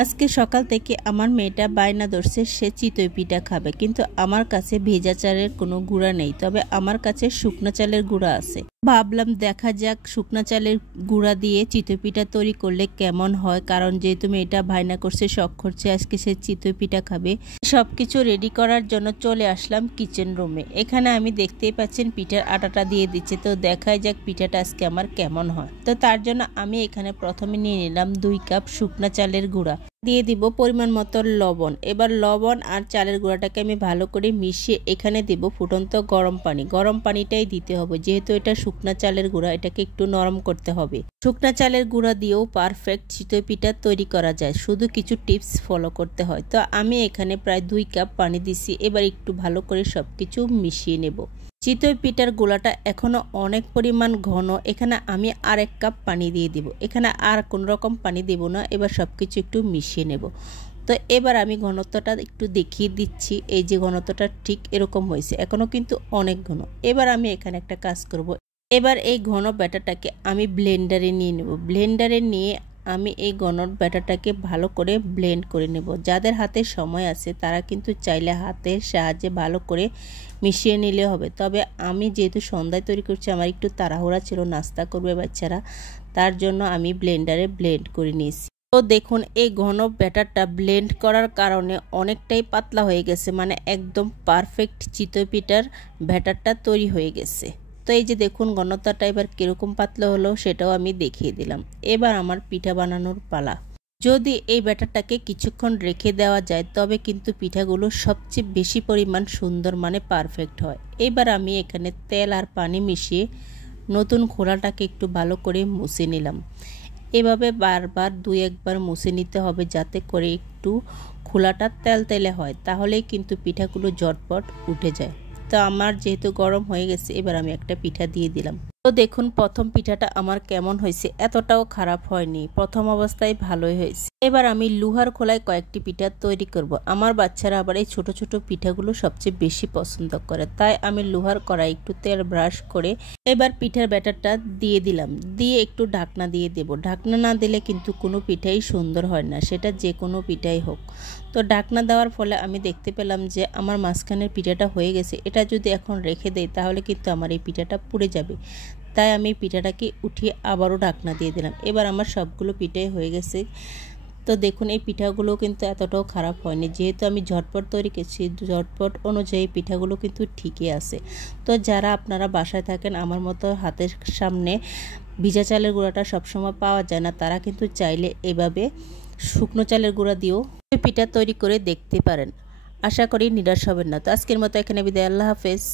আজকে সকাল থেকে আমার মেয়েটা বায়না ধরছে সে চিতই পিঠা খাবে, কিন্তু আমার কাছে ভেজা চালের কোনো গুঁড়া নেই, তবে আমার কাছে শুকনো চালের গুঁড়া আছে। ভাবলাম দেখা যাক শুকনো চালের গুঁড়া দিয়ে চিতই পিঠা তৈরি করলে কেমন হয়, কারণ যেহেতু মেয়েটা বায়না করছে, শখ করছে আজকে সে চিতই পিঠা খাবে। সবকিছু রেডি করার জন্য চলে আসলাম কিচেন রুমে। এখানে আমি দেখতেই পাচ্ছেন পিঠার আটাটা দিয়ে দিচ্ছে, তো দেখাই যাক পিঠাটা আজকে আমার কেমন হয়। তো তার জন্য আমি এখানে প্রথমে নিয়ে নিলাম 2 কাপ শুকনো চালের গুঁড়া, দিয়ে দিব পরিমাণ মতো লবণ। এবার লবণ আর চালের গুঁড়াটাকে আমি ভালো করে মিশিয়ে এখানে দিব ফুটন্ত গরম পানি। গরম পানিটাই দিতে হবে, যেহেতু এটা শুকনা চালের গুঁড়া, এটাকে একটু নরম করতে হবে। শুকনা চালের গুঁড়া দিয়েও পারফেক্ট চিতই পিঠা তৈরি করা যায়, শুধু কিছু টিপস ফলো করতে হয়। তো আমি এখানে প্রায় 2 কাপ পানি দিছি। এবার একটু ভালো করে সবকিছু মিশিয়ে নেব। চিতই পিঠার গোলাটা এখনো অনেক পরিমাণ ঘন, এখানে আমি আর 1 কাপ পানি দিয়ে দিব। এখানে আর কোন রকম পানি দেব না। এবার সবকিছু একটু মিশিয়ে নেব। তো এবার আমি ঘনত্বটা একটু দেখিয়ে দিচ্ছি। এই যে ঘনত্বটা ঠিক এরকম হয়েছে, এখনো কিন্তু অনেক ঘন। এবার আমি এখানে একটা কাজ করব। এবার এই ঘন ব্যাটারটাকে আমি ব্লেন্ডারে নিয়ে নেব। ব্লেন্ডারে নিয়ে আমি এই ঘন ব্যাটারটাকে ভালো করে ব্লেন্ড করে নেব। যাদের হাতে সময় আছে তারা কিন্তু চাইলে হাতের সাহায্যে ভালো করে মিশিয়ে নিলে হবে, তবে আমি যেহেতু সন্ধ্যায় তৈরি করছি, আমার একটু তাড়াহুড়া ছিল, নাস্তা করবে বাচ্চারা, তার জন্য আমি ব্লেন্ডারে ব্লেন্ড করে নিয়েছি। তো দেখুন এই ঘন ব্যাটারটা ব্লেন্ড করার কারণে অনেকটাই পাতলা হয়ে গেছে, মানে একদম পারফেক্ট চিতই পিঠার ব্যাটারটা তৈরি হয়ে গেছে। তো এই যে দেখুন ঘনত্বটা এবার কীরকম পাতলা হলো সেটাও আমি দেখিয়ে দিলাম। এবার আমার পিঠা বানানোর পালা। যদি এই ব্যাটারটাকে কিছুক্ষণ রেখে দেওয়া যায় তবে কিন্তু পিঠাগুলো সবচেয়ে বেশি পরিমাণ সুন্দর, মানে পারফেক্ট হয়। এবার আমি এখানে তেল আর পানি মিশিয়ে নতুন খোলাটাকে একটু ভালো করে মুছে নিলাম। এভাবে বারবার 2-1 বার মুছে নিতে হবে, যাতে করে একটু খোলাটা তেলতেলে হয়, তাহলেই কিন্তু পিঠাগুলো ঝটপট উঠে যায়। তো আমার যেহেতু গরম হয়ে গেছে, এবার আমি একটা পিঠা দিয়ে দিলাম। তো দেখুন প্রথম পিঠাটা আমার কেমন হয়েছে, এতটাও খারাপ হয়নি, প্রথম অবস্থায় ভালোই হয়েছে। এবার আমি লোহার খোলায় কয়েকটি পিঠা তৈরি করব। আমার বাচ্চারা আবার এই ছোট ছোট পিঠাগুলো সবচেয়ে বেশি পছন্দ করে, তাই আমি লোহার কড়াই একটু তেল ব্রাশ করে এবার পিঠার ব্যাটারটা দিয়ে দিলাম। দিয়ে একটু ঢাকনা দিয়ে দেব। ঢাকনা না দিলে কিন্তু কোনো পিঠাই সুন্দর হয় না, সেটা যে কোনো পিঠাই হোক। তো ঢাকনা দেওয়ার ফলে আমি দেখতে পেলাম যে আমার মাঝখানের পিঠাটা হয়ে গেছে। এটা যদি এখন রেখে দেই তাহলে কিন্তু আমার এই পিঠাটা পুড়ে যাবে, তাই আমি পিঠাটাকে উঠিয়ে আবারও ঢাকনা দিয়ে দিলাম। এবার আমার সবগুলো পিঠাই হয়ে গেছে। তো দেখুন এই পিঠাগুলো কিন্তু এতটাও খারাপ হয়নি, যেহেতু আমি ঝটপট তৈরি করেছি, ঝটপট অনুযায়ী পিঠাগুলো কিন্তু ঠিকই আছে। তো যারা আপনারা বাসায় থাকেন, আমার মতো হাতের সামনে ভিজা চালের গুঁড়াটা সবসময় পাওয়া যায় না, তারা কিন্তু চাইলে এভাবে শুকনো চালের গুঁড়া দিয়েও পিঠা তৈরি করে দেখতে পারেন। আশা করি নিরাশ হবেন না। তো আজকের মতো এখানে বিদায়। আল্লাহ হাফেজ।